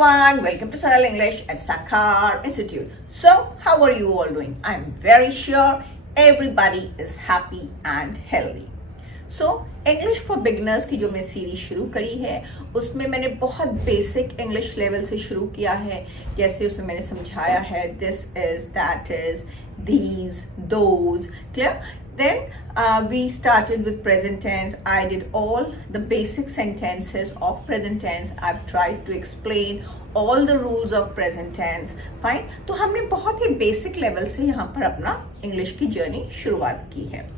everyone, welcome to Saral English at Sakhar Institute. So, how are you all doing? I'm very sure everybody is happy and healthy. So, English for Beginners की जो मैं series शुरू करी है उसमें मैंने बहुत बेसिक इंग्लिश लेवल से शुरू किया है. जैसे उसमें मैंने समझाया है this is, that is, these, those, clear? Then we started with present tense. I did all the basic sentences of present tense. I've tried to explain all the rules of present tense. Fine. तो हमने बहुत ही basic level से यहाँ पर अपना English की journey शुरुआत की है.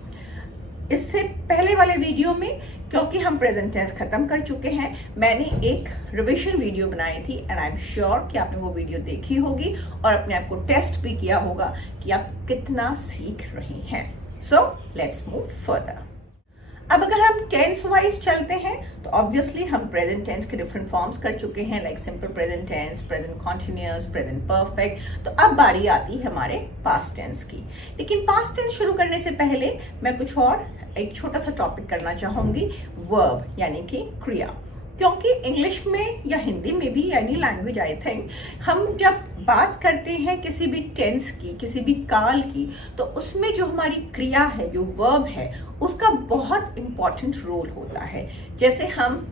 इससे पहले वाले वीडियो में क्योंकि हम प्रेजेंट टेंस खत्म कर चुके हैं, मैंने एक रिविजन वीडियो बनाई थी एंड आई एम श्योर कि आपने वो वीडियो देखी होगी और अपने आप को टेस्ट भी किया होगा कि आप कितना सीख रहे हैं. So let's move further. अब अगर हम टेंस वाइज चलते हैं तो ऑब्वियसली हम प्रेजेंट टेंस के डिफरेंट फॉर्म्स कर चुके हैं, like simple present tense, present continuous, present perfect. तो अब बारी आती है हमारे पास्ट टेंस की. लेकिन पास्ट टेंस शुरू करने से पहले मैं कुछ और एक छोटा सा टॉपिक करना चाहूंगी, वर्ब यानी कि क्रिया. क्योंकि इंग्लिश में या हिंदी में भी, एनी लैंग्वेज आई थिंक, हम जब बात करते हैं किसी भी टेंस की, किसी भी काल की, तो उसमें जो हमारी क्रिया है, जो वर्ब है, उसका बहुत इंपॉर्टेंट रोल होता है. जैसे हम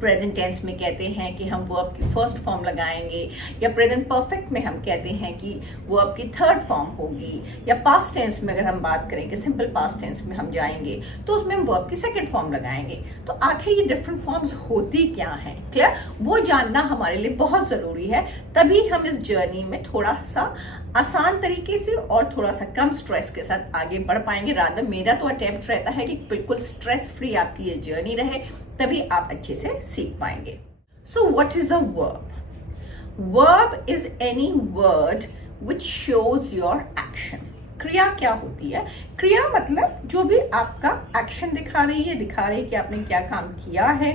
प्रेजेंट टेंस में कहते हैं कि हम वर्ब की फर्स्ट फॉर्म लगाएंगे, या प्रेजेंट परफेक्ट में हम कहते हैं कि वर्ब की थर्ड फॉर्म होगी, या पास्ट टेंस में अगर हम बात करें कि सिंपल पास्ट टेंस में हम जाएंगे तो उसमें हम वर्ब की सेकंड फॉर्म लगाएंगे. तो आखिर ये डिफरेंट फॉर्म्स होती क्या हैं, क्लियर? वो जानना हमारे लिए बहुत ज़रूरी है. तभी हम इस जर्नी में थोड़ा सा आसान तरीके से और थोड़ा सा कम स्ट्रेस के साथ आगे बढ़ पाएंगे. रादर मेरा तो अटेम्प्ट रहता है कि बिल्कुल स्ट्रेस फ्री आपकी ये जर्नी रहे, तभी आप अच्छे से सीख पाएंगे. So what is a verb? Verb is any word which shows your action. क्रिया क्या होती है? क्रिया मतलब जो भी आपका एक्शन दिखा रही है कि आपने क्या काम किया है,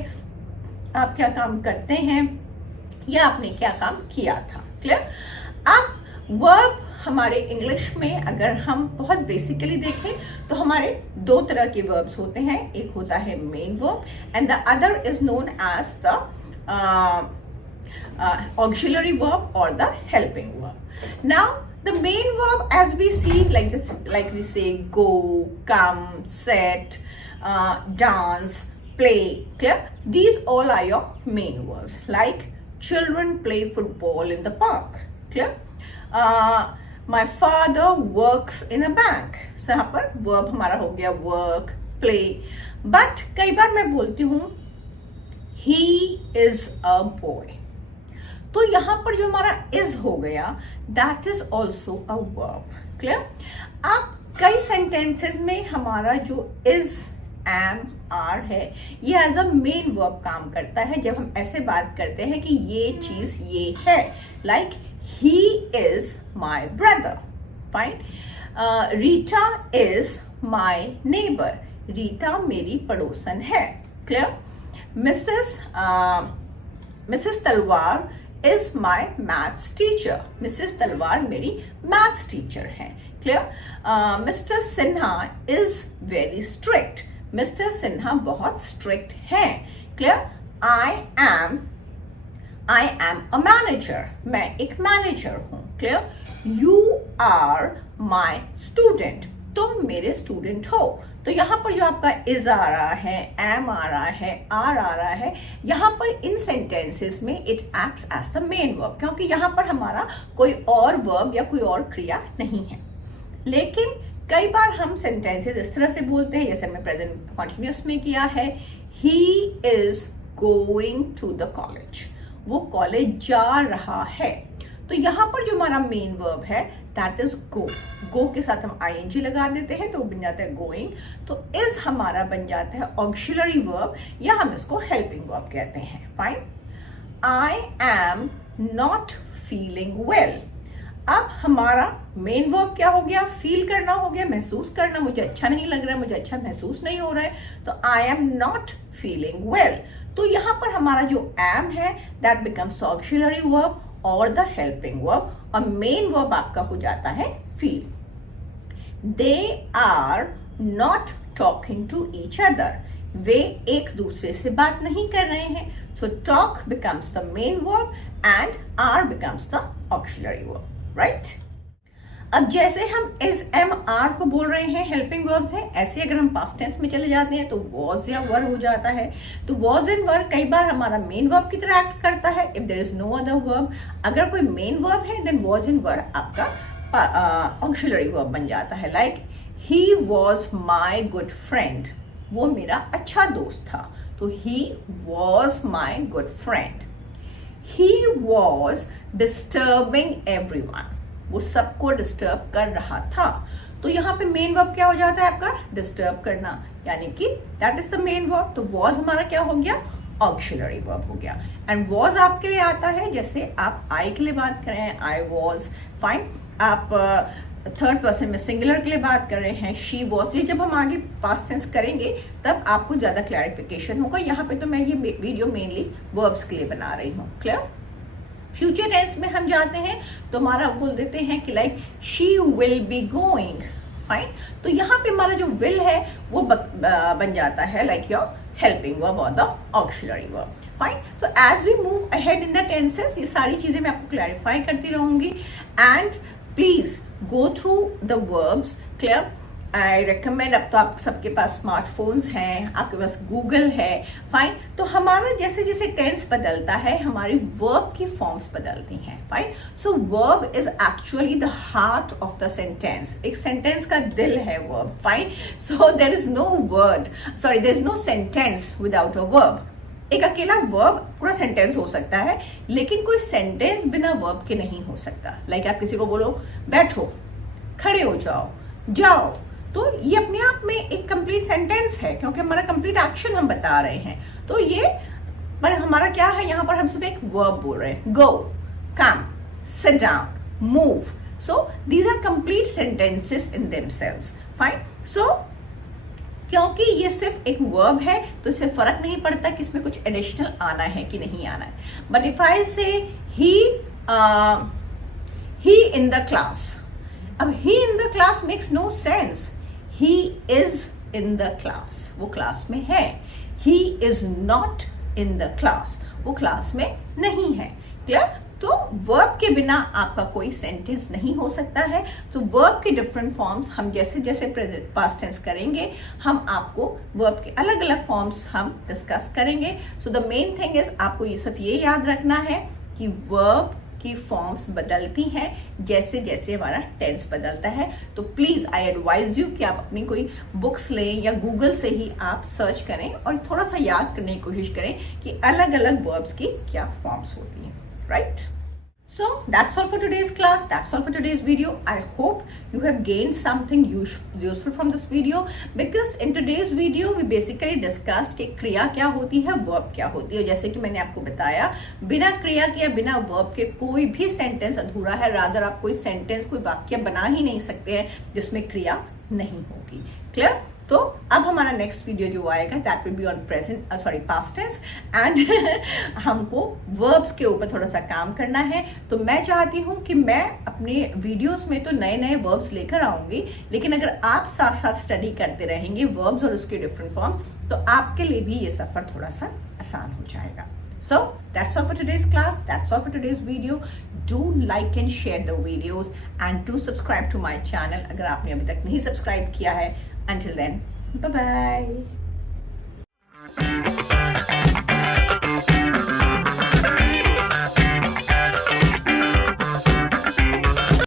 आप क्या काम करते हैं, या आपने क्या काम किया था. क्लियर? अब वर्ब हमारे इंग्लिश में अगर हम बहुत बेसिकली देखें तो हमारे दो तरह के वर्ब्स होते हैं. एक होता है main verb and the other is known as the auxiliary verb और the helping verb. Now the main verb, as we see, like this, like we say go, come, sit, dance, play, clear? These all are your main verbs. Like children play football in the park, clear? My father works in a bank. So यहाँ पर verb हमारा हो गया work, play. But कई बार मैं बोलती हूँ he is a boy. तो यहाँ पर जो हमारा is हो गया, that is also a verb. Clear? अब कई sentences में हमारा जो is, am, are है, ये एज अ मेन वर्ब काम करता है जब हम ऐसे बात करते हैं कि ये चीज ये है. Like he is my brother. Fine. Rita is my neighbor. Rita मेरी पड़ोसन है. Clear? Mrs. तलवार is my maths teacher. Mrs. तलवार मेरी maths teacher है. Clear? Mr. Sinha is very strict. Mr. Sinha बहुत strict है. Clear? I am a manager. मैं एक manager हूँ. Clear? You are my student. तुम मेरे स्टूडेंट हो. तो यहाँ पर जो आपका is आ रहा है, am आ रहा है, are आ रहा है, यहाँ पर इन सेंटेंसेस में it acts as the main verb, क्योंकि यहाँ पर हमारा कोई और verb या कोई और क्रिया नहीं है. लेकिन कई बार हम सेंटेंसेस इस तरह से बोलते हैं, जैसे हमने प्रेजेंट कॉन्टिन्यूअस में किया है, he is going to the college. वो कॉलेज जा रहा है. तो यहाँ पर जो हमारा मेन वर्ब है दैट इज गो. गो के साथ हम ing लगा देते हैं तो वो बन जाता है गोइंग. तो इज हमारा बन जाता है ऑक्सिलरी वर्ब, या हम इसको हेल्पिंग वर्ब कहते हैं. Fine. I am not feeling well. अब हमारा मेन वर्ब क्या हो गया? फील करना हो गया, महसूस करना. मुझे अच्छा नहीं लग रहा है, मुझे अच्छा महसूस नहीं हो रहा है, तो I am not feeling well. तो यहाँ पर हमारा जो एम है दैट बिकम्स ऑक्सिलरी वर्ब और द हेल्पिंग वर्ब, और मेन वर्ब आपका हो जाता है feel. They are not talking to each other. वे एक दूसरे से बात नहीं कर रहे हैं। So talk becomes the main verb and are becomes the auxiliary verb, right. अब जैसे हम इस एम आर को बोल रहे हैं हेल्पिंग वर्ब्स हैं, ऐसे अगर हम पास्ट टेंस में चले जाते हैं तो वॉज या वर हो जाता है। तो वॉज एंड वर कई बार हमारा मेन वर्ब की तरह एक्ट करता है if there is no other verb. अगर कोई मेन वर्ब है देन वॉज एंड वर आपका ऑक्सिलरी वर्ब बन जाता है। Like he was my good friend, वो मेरा अच्छा दोस्त था, तो he was my good friend. He was disturbing everyone, वो सबको डिस्टर्ब कर रहा था। तो यहाँ पे मेन वर्ब क्या हो जाता है आपका, डिस्टर्ब करना, यानी कि that is the main verb. तो वॉज हमारा क्या हो गया, ऑक्सिलरी वर्ब हो गया। एंड वॉज आपके लिए आता है जैसे आप आई के लिए बात कर रहे हैं, आई वॉज, फाइन। आप थर्ड पर्सन में सिंगुलर के लिए बात कर रहे हैं, शी वॉज। ये जब हम आगे पास्ट टेंस करेंगे तब आपको ज्यादा क्लैरिफिकेशन होगा। यहाँ पे तो मैं ये वीडियो मेनली वर्ब्स के लिए बना रही हूँ, क्लियर। फ्यूचर टेंस में हम जाते हैं तो हमारा बोल देते हैं कि like she will be going, fine. तो यहाँ पे हमारा जो विल है वो बन जाता है लाइक योर हेल्पिंग वर्ब और the auxiliary verb, fine. So as we move ahead in the tenses, ये सारी चीजें मैं आपको क्लैरिफाई करती रहूंगी। And please go through the verbs, clear. I recommend, अब तो आप सबके पास स्मार्टफोन्स हैं, आपके पास गूगल है, फाइन। तो हमारा जैसे जैसे टेंस बदलता है हमारी वर्ब की फॉर्म्स बदलती हैं, fine. So verb is actually the heart of the sentence, एक सेंटेंस का दिल है verb, fine. So there is no word, sorry there is no sentence without a verb. एक अकेला वर्ब पूरा सेंटेंस हो सकता है, लेकिन कोई सेंटेंस बिना वर्ब के नहीं हो सकता। लाइक आप किसी को बोलो बैठो, खड़े हो जाओ, जाओ, तो ये अपने आप में एक कंप्लीट सेंटेंस है, क्योंकि हमारा कंप्लीट एक्शन हम बता रहे हैं। तो ये पर हमारा क्या है, यहाँ पर हम सिर्फ एक वर्ब बोल रहे हैं, go, come, sit down, move. So these are complete sentences in themselves, fine. So क्योंकि ये सिर्फ एक वर्ब है तो इससे फर्क नहीं पड़ता कि इसमें कुछ एडिशनल आना है कि नहीं आना है। बट इफ आई से ही इन द क्लास, अब he in the class makes no sense. He is in the class, वो क्लास में है। He is not in the class, वो क्लास में नहीं है, क्लियर। तो वर्ब के बिना आपका कोई सेंटेंस नहीं हो सकता है। तो वर्ब के डिफरेंट फॉर्म्स हम जैसे जैसे पास्ट टेंस करेंगे हम आपको वर्ब के अलग अलग फॉर्म्स हम डिस्कस करेंगे। So the main thing is आपको ये सब ये याद रखना है कि वर्ब की फॉर्म्स बदलती हैं जैसे जैसे हमारा टेंस बदलता है। तो प्लीज आई एडवाइज यू कि आप अपनी कोई बुक्स लें या गूगल से ही आप सर्च करें और थोड़ा सा याद करने की कोशिश करें कि अलग अलग वर्ब्स की क्या फॉर्म्स होती हैं, right? So that's all for today's class. That's all for today's video. I hope you have gained something useful from this video, because in today's video we basically discussed कि क्रिया क्या होती है, verb क्या होती है। जैसे कि मैंने आपको बताया बिना क्रिया के या बिना verb के कोई भी सेंटेंस अधूरा है। रादर आप कोई सेंटेंस, कोई वाक्य बना ही नहीं सकते हैं जिसमें क्रिया नहीं होगी, क्लियर। तो अब हमारा नेक्स्ट वीडियो जो आएगा that will be on past tense and हमको वर्ब्स के ऊपर थोड़ा सा काम करना है। तो मैं चाहती हूँ कि मैं अपने वीडियोस में तो नए नए वर्ब्स लेकर आऊंगी, लेकिन अगर आप साथ साथ स्टडी करते रहेंगे वर्ब्स और उसके डिफरेंट फॉर्म तो आपके लिए भी ये सफर थोड़ा सा आसान हो जाएगा। So that's all for today's class. That's all for today's video. Do like and share the videos and do subscribe to my channel अगर आपने अभी तक नहीं सब्सक्राइब किया है। Until then, bye bye.